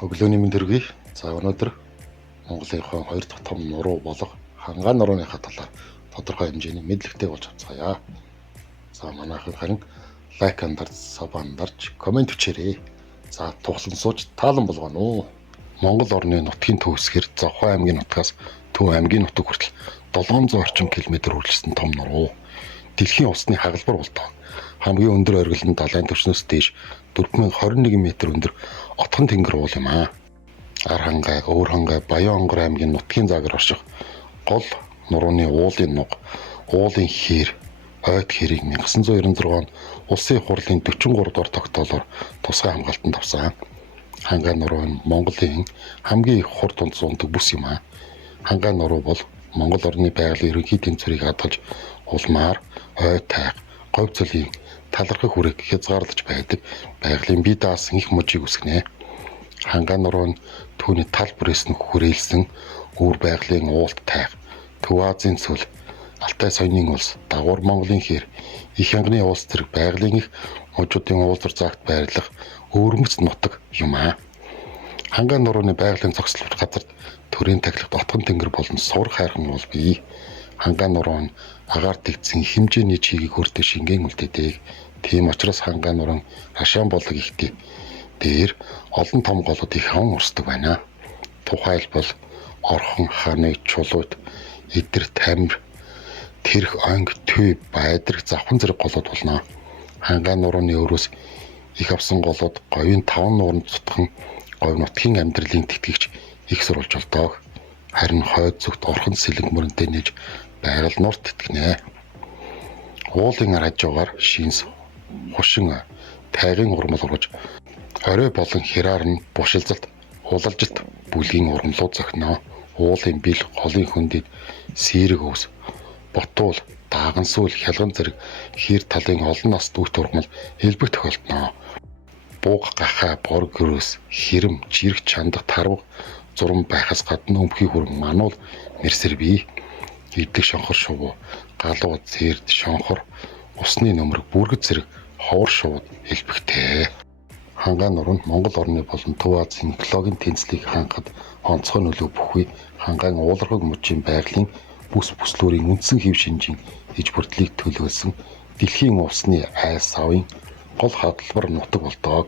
Өглөөний мэнд төргий. За өнөөдөр Монголынхон 2 дахь том нуруу болох Хангаан нурууныхаа талаар тодорхой хэмжээний мэдлэгтэй болж авцгаая. За манайхан харин лайк андарч, саб андарч, комент өчээрэй. За туглан сууж таалан болгоно уу. Монгол орны нутгийн төвсгэр Завхай аймгийн нутгаас Төв аймгийн нутаг хүртэл 700 орчим км үржилсэн том нуруу. Дэлхийн усны хагалбар болдог. Хамгийн өндөр оргил нь далайн түвшнээс дээш 4021 м өндөр отхон тэнгэр уул юм аа. Архангай, Өвөрхангай, Баян-Онгор аймгийн нутгийн загвар орших гол нурууны уулын нуг, уулын хээр, ойд хэрийг 1996 онд улсын хурлын 43 дугаар тогтоолоор тусгай хамгаалтанд авсан. Хангаан нуруу нь Монголын хамгийн их хурд ундаг бүс юм аа. Хангаан нуруу бол Монгол орны байгалийн ерөнхий тэнцвэрийг хадгалж улмаар, ой тайг, говь цөлийн талархах хүрээг хязгаарлаж байдаг байгалийн бие даасан их мужийг үсгэнэ. Хангаан нуруу нь түүний тал бүрээс нь хүрээлсэн өөр байгалийн уулт тайг, Төв Азийн цөл, Алтай соёлын улс, Дагвар Монголын хэр, их ангины улс зэрэг байгалийн их мужуудын уулзар загт байрлах өвөрмөц нутаг юм аа. Хангаан нурууны байгалийн зохицолт газарт төрийн тахилгад отхон тэнгэр болон сувар хайрхан уул бий. Хангаан нуруу нь агаар дэгдсэн хэмжээний чигийг хөртө шингэн үлдээдэг. Тийм учраас Хангаан нуруу хашаан болог ихтэй дээр олон том голууд их хон урсдаг байна. Тухайлбал Орхон, Ханы, Чулууд, Идэр, Тамир, Тэрх, Онг, Төв, Байдрах, Завхан зэрэг голууд болно. Хангаан нурууны өрөөс их авсан голууд говийн 5 нууранд цутхан говь нутгийн амьдралын тэтгэгч их сурвалж болдог. Харин хойд зүгт Орхон сэлэнг мөрөнтэй нээж байгаль нурт тэтгэнэ. Уулын ар хажуугаар Шинс, Хушин, Тайгын урмал ургаж орой болон хераар нь бушилзалт, хулалжилт бүлгийн урмлууд зохино. Уулын бил, голын хөндөд сэрэг өвс, ботуул, дааган сүүл, хялган зэрэг хэр талын олон нас дүүрт урмал элбэг тохиолдно. Бууг гахаа, бор гөрөөс, хэрэм, жирэх чандах тарвах зурам байхаас гадна өмхий хүрэн мануул мэрсэр бий. Идэх шонхор шувуу, галуу, зэрд, шонхор, усны нөмрөг, бүргэд зэрэг ховор шууд элбэгтэй. Хангаан нуруу нь Монгол орны болон Төв Азийн экологийн тэнцлийг хангахад онцгой нөлөө бүхий Хангаан уулархаг мужийн байгалийн бүс бүслүүрийн үндсэн хэв шинжийн иж бүрдлийг төлөөлсөн дэлхийн усны айс савын гол хагалбар нутаг болдог.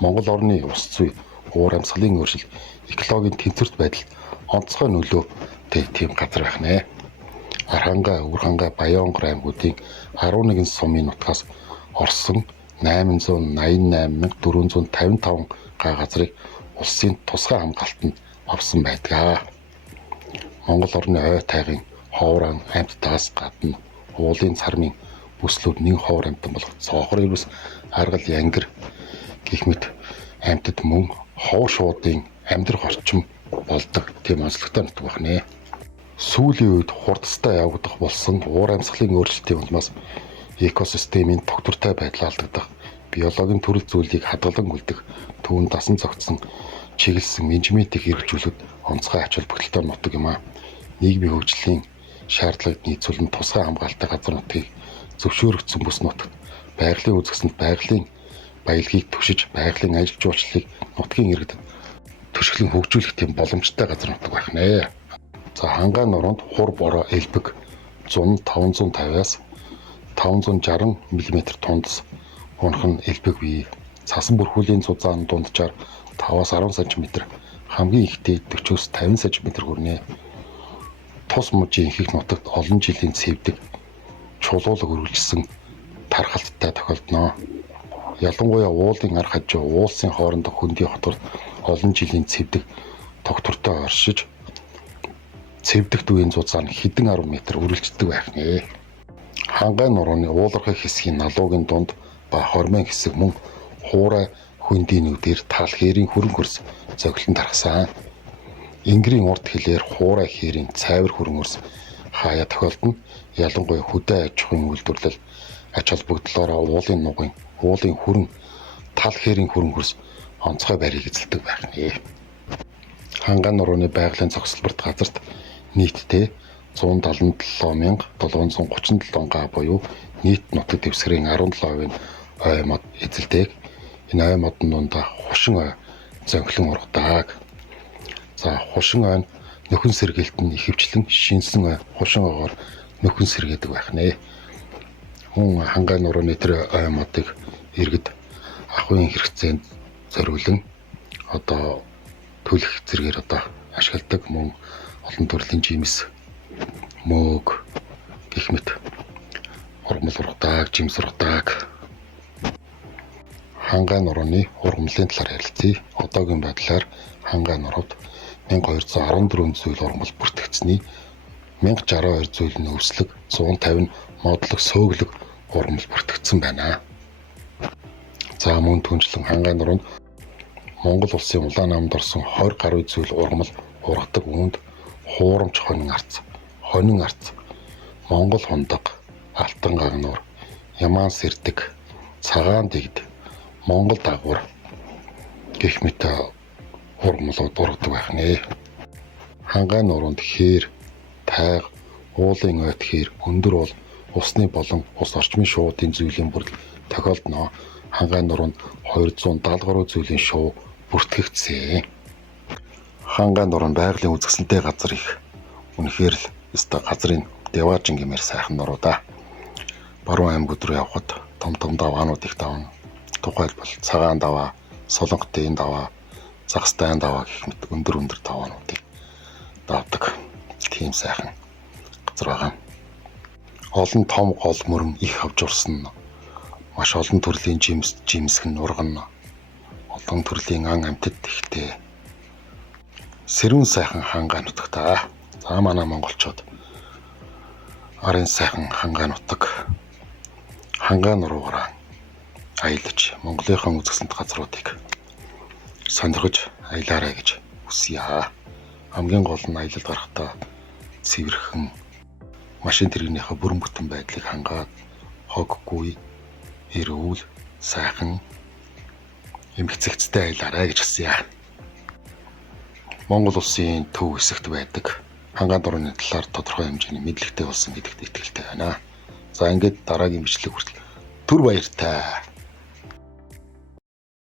Монгол орны ус зүй, уур амьсгалын өөрчлөлт, экологийн тэнцвэрт байдалд онцгой нөлөөтэй тийм газар байх нэ. Архангай, Өвөрхангай, Баян-Онгор аймагуудын 11 сумын нутгаас орсон 888,455 га газрыг улсын тусгай хамгаалтанд авсан байдаг. Монгол орны ой тайгын ховрон амьтдаас гадна уулын цармын бүслүүд нэг ховор амьтан болох цоохор ирвэс, аргал янгир гэх мэт амьтад мөн ховор шуудын амьдрах орчим болдог тийм онцлогтой нутаг байна. Сүүлийн үед хурдтай явагдах болсон уур амьсгалын өөрчлөлтийн улмаас экосистемийн тогтвортой байдал алдагдах, биологийн төрөл зүйлийг хадгалан үлдэх, түүн дасан зогтсон, чиглэсэн менежментийг хэрэгжүүлэхэд онцгой ач холбогдолтой нутаг юм аа. Нийгмийн хөгжлийн шаардлагыг нийцүүлэн тусгай хамгаалалттай газар нутгийг зөвшөөрөгдсөн бүс нутагт байгалийн үзэсгэлэнт байгалийн баялагийг түшиж, байгалийн ажил жуулчлалыг нутгийн иргэдэд төшөглөн хөгжүүлэх тийм боломжтой газар нутаг байх нэ. За Хангаан нуруунд хур бороо элбэг 550-аас 560 мм тундас унах нь элбэг бий. Цасан бүрхүүлийн зузаан дунджаар 5-аас 10 см, хамгийн ихтэй 40-өөс 50 см хүрнэ. Тус мужийн ихэнх нутагт олон жилийн цэвдэг чулуулаг үргэлжилсэн тархалттай тохиолдно. Ялангуяа уулын ар хажуу уулсын хоорондох хөндий хотворт олон жилийн цэвдэг тогтвортой оршиж цэвдэгт үеийн зузаан хэдэн 10 м үргэлжлэдэг байх нэ. Хангаан нурууны уулархаг хэсгийн налуугийн дунд ба хормын хэсэг мөн хуурай хөндийнүүдээр тал хээрийн хөрөнгө хөрс зохилон тархсан. Ингэрийн урд хэлээр хуурай хээрийн цайвар хөрөнгө хөрс хаяа тохиолдно. Ялангуяа хөдөө аж ахуйн үйлдвэрлэл ач холбогдлоороо уулын нугын, уулын хүрэн, тал хээрийн хөрөнгө хөрс онцгой байрыг эзэлдэг байх нэ. Хангаан нурууны байгалийн зохицолборт газарт нийтдээ 177,737 га буюу нийт нутаг дэвсгэрийн 17% нь ой мод эзэлдэг. Энэ ой модны дундаа Хушин ой, зөнхлөн ургадаг. За хушин айн нөхөн сэргээлт нь ихэвчлэн шинсэн ай хушин агоор нөхөн сэргээдэг байх нэ. Хүн хангай нурууны тэр аймуудыг иргэд ахуйн хэрэгцээнд зориулан одоо төлөх зэргээр одоо ашигладаг. Мөн олон төрлийн жимс, мөөг гэх мэт ургамал ургадаг, жимс ургадаг. Хангай нурууны ургамлын талаар ярилцъя. Одоогийн байдлаар хангай нурууд 1214 зүйл ургамал бүртгэгдсэний 1062 зүйл нь өвслөг, 150 нь модлог сөөгөлөг ургамал бүртгэгдсэн байна. За мөн түншлэн хангай нуруунд Монгол улсын улаан намд орсон 20 гаруй зүйл ургамал ургадаг. Үүнд хуурамч хонин арц, Монгол хундаг, алтан гагнуур, ямаан сэрдэг, цагаан дэгд, Монгол дагвар гэх мэт ургамлууд ургадаг байх нэ. Хангай нуруунд хээр, тайга, уулын ойд хээр, өндөр бол усны болон ус орчмын шуудын зүйлийн бүрэл тохиолдно. Хангай нуруунд 270 гаруй зүйлийн шуу бүртгэгдсэн. Хангай нуруунд байгалийн үзэсгэлэнтэй газар их. Үнэхээр л өстой газрын Деважин гэмээр сайхан нуруу да. Баруун аймагуд руу явхад том даваанууд их давна. Тухайлбал цагаан даваа, солонготын даваа, загстай даваа гэх мэт өндөр даваануудыг давдаг. Тийм сайхан газар байгаа. Олон том гол мөрөн их авч урсан. Маш олон төрлийн жимсгэн ургана. Олон төрлийн ан амьтад ихтэй. Сэрүүн сайхан хангай нутагта. За манай монголчууд арын сайхан хангай нутаг, хангай нуруугаараа аялаж Монголынхон үзэсгэлэнт газруудыг сонирхож аялаарай гэж хүсье. Хамгийн гол нь аялалд гарахдаа цэвэрхэн машин тэрэгнийхээ бүрэн бүтэн байдлыг хангаад хоггүй, эрүүл, сайхан эмгцэгцтэй аялаарай гэж хүсье. Монгол улсын төв хэсэгт байдаг хангай нурууны талаар тодорхой хэмжээний мэдлэгтэй болсон гэдэгт итгэлтэй байна. За ингээд дараагийн бичлэг хүртэл түр баяртай.